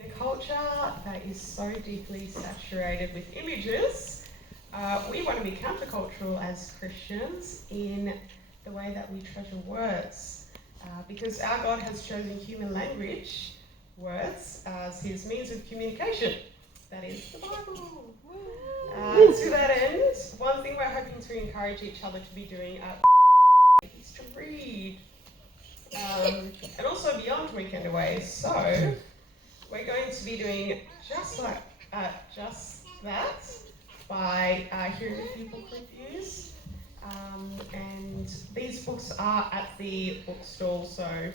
In a culture that is so deeply saturated with images, we want to be countercultural as Christians in the way that we treasure words. Because our God has chosen human language, words, as his means of communication. That is the Bible. To that end, one thing we're hoping to encourage each other to be doing is to read. And also beyond weekend away. So we're going to be doing just that by hearing a few book reviews. And these books are at the bookstall, so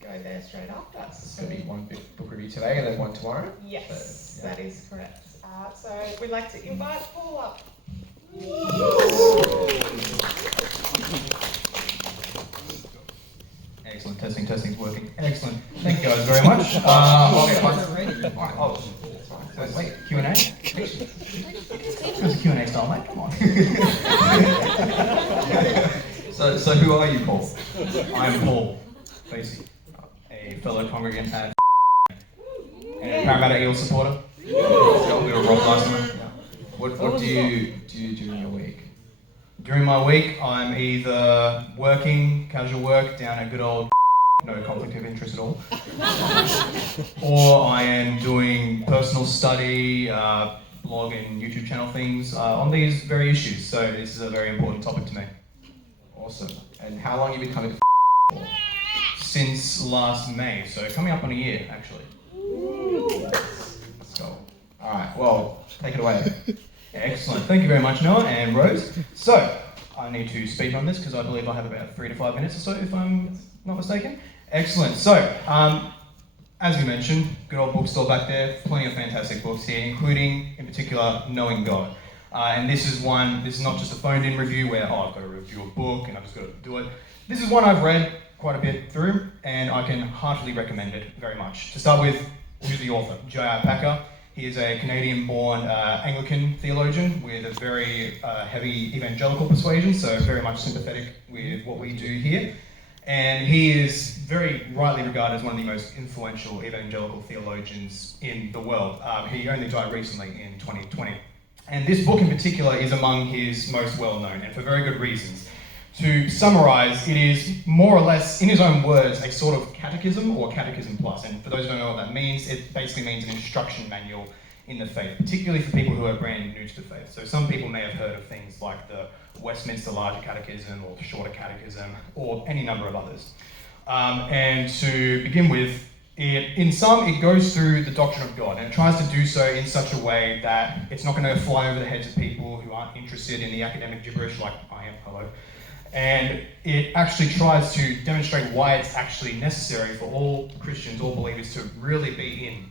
go there straight after. It's going to be one book review today and then one tomorrow? Yes, that is correct. So we'd like to invite Paul up. Excellent. Testing's working. Excellent. Thank you guys very much. Wait, Q&A? It's a Q&A style, mate. Come on. So who are you, Paul? I'm Paul Facey, a fellow congregant at and a Parramatta Eels supporter. We were robbed last night. What do you do during your week? During my week, I'm either working, casual work, down at good old no conflict of interest at all, or I am doing personal study, blog and YouTube channel things on these very issues. So this is a very important topic to me. Awesome. And how long have you been coming to for? Since last May, so coming up on a year, actually. Let's go. Alright, well, take it away. Excellent. Thank you very much, Noah and Rose. So, I need to speak on this because I believe I have about 3 to 5 minutes or so, if I'm not mistaken. Excellent. So, as we mentioned, good old bookstore back there, plenty of fantastic books here, including, in particular, Knowing God. And this is not just a phoned-in review where, I've got to review a book and I've just got to do it. This is one I've read quite a bit through, and I can heartily recommend it very much. To start with, who's the author? J.I. Packer. He is a Canadian-born Anglican theologian with a very heavy evangelical persuasion, so very much sympathetic with what we do here. And he is very rightly regarded as one of the most influential evangelical theologians in the world. He only died recently in 2020. And this book in particular is among his most well-known, and for very good reasons. To summarize, it is more or less, in his own words, a sort of catechism or catechism plus. And for those who don't know what that means, it basically means an instruction manual in the faith, particularly for people who are brand new to the faith. So some people may have heard of things like the Westminster Larger Catechism or the Shorter Catechism or any number of others. And to begin with, in sum, it goes through the doctrine of God, and it tries to do so in such a way that it's not going to fly over the heads of people who aren't interested in the academic gibberish like I am, hello. And it actually tries to demonstrate why it's actually necessary for all Christians, all believers, to really be in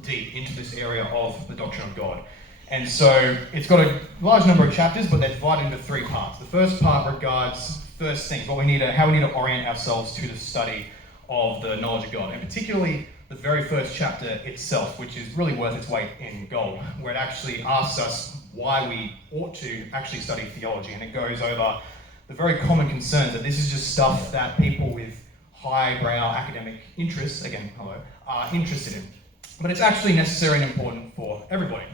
deep into this area of the doctrine of God. And so it's got a large number of chapters, but they're divided into 3 parts. The first part regards first things, how we need to orient ourselves to the study of the knowledge of God, and particularly the very first chapter itself, which is really worth its weight in gold, where it actually asks us why we ought to actually study theology, and it goes over the very common concerns that this is just stuff that people with highbrow academic interests, again, hello, are interested in. But it's actually necessary and important for everybody.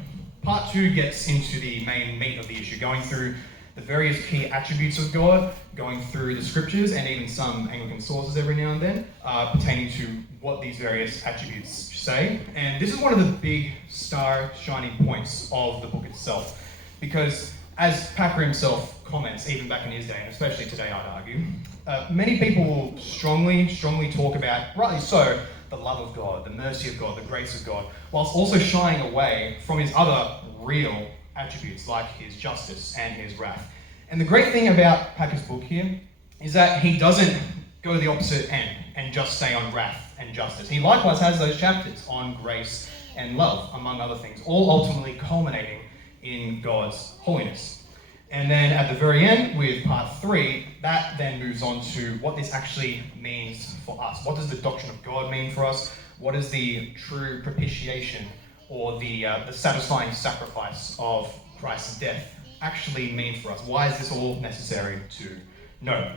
Part 2 gets into the main meat of the issue, going through the various key attributes of God, going through the scriptures and even some Anglican sources every now and then, pertaining to what these various attributes say. And this is one of the big star shining points of the book itself, because as Packer himself comments, even back in his day, and especially today I'd argue, many people will strongly talk about, rightly so, the love of God, the mercy of God, the grace of God, whilst also shying away from his other real attributes like his justice and his wrath. And the great thing about Packer's book here is that he doesn't go to the opposite end and just stay on wrath and justice. He likewise has those chapters on grace and love, among other things, all ultimately culminating in God's holiness. And then at the very end, with part 3, that then moves on to what this actually means for us. What does the doctrine of God mean for us? What is the true propitiation or the satisfying sacrifice of Christ's death actually mean for us? Why is this all necessary to know?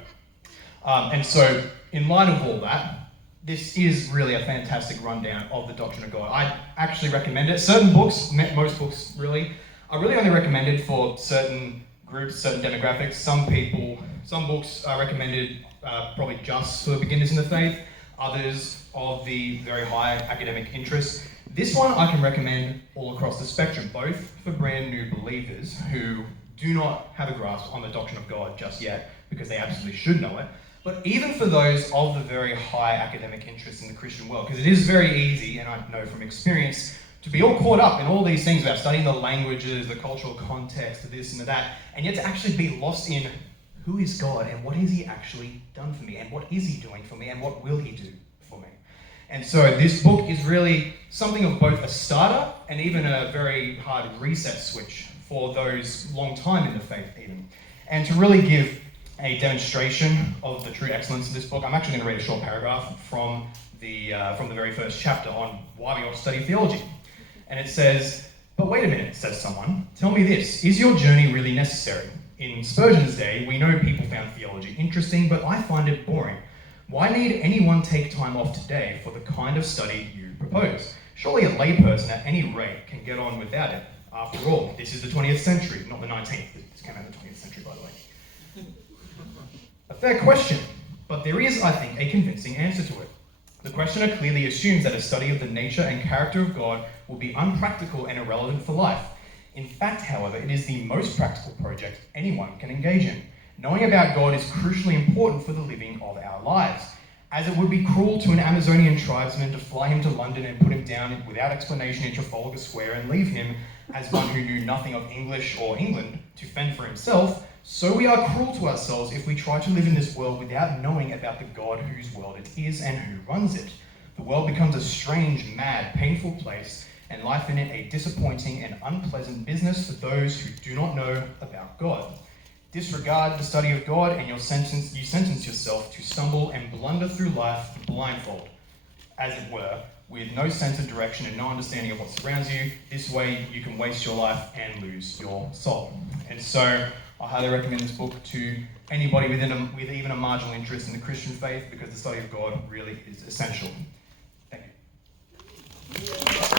And so, in light of all that, this is really a fantastic rundown of the doctrine of God. I actually recommend it. Certain books, most books really, are really only recommended for certain groups, certain demographics. Some books are recommended probably just for beginners in the faith, others of the very high academic interest. This one I can recommend all across the spectrum, both for brand new believers who do not have a grasp on the doctrine of God just yet, because they absolutely should know it, but even for those of the very high academic interest in the Christian world, because it is very easy, and I know from experience, to be all caught up in all these things about studying the languages, the cultural context, this and that, and yet to actually be lost in who is God and what has he actually done for me, and what is he doing for me, and what will he do for me. And so this book is really something of both a starter and even a very hard reset switch for those long time in the faith even. And to really give a demonstration of the true excellence of this book, I'm actually going to read a short paragraph from the very first chapter on why we ought to study theology. And it says, "But wait a minute," says someone, "tell me this, is your journey really necessary? In Spurgeon's day, we know people found theology interesting, but I find it boring. Why need anyone take time off today for the kind of study you propose? Surely a layperson at any rate can get on without it. After all, this is the 20th century, not the 19th. This came out in the 20th century, by the way." A fair question, but there is, I think, a convincing answer to it. The questioner clearly assumes that a study of the nature and character of God will be unpractical and irrelevant for life. In fact, however, it is the most practical project anyone can engage in. Knowing about God is crucially important for the living of our lives, as it would be cruel to an Amazonian tribesman to fly him to London and put him down without explanation in Trafalgar Square and leave him, as one who knew nothing of English or England, to fend for himself. So we are cruel to ourselves if we try to live in this world without knowing about the God whose world it is and who runs it. The world becomes a strange, mad, painful place, and life in it a disappointing and unpleasant business for those who do not know about God. Disregard the study of God, and you sentence yourself to stumble and blunder through life blindfold, as it were, with no sense of direction and no understanding of what surrounds you. This way you can waste your life and lose your soul. And so I highly recommend this book to anybody with even a marginal interest in the Christian faith, because the study of God really is essential. Thank you.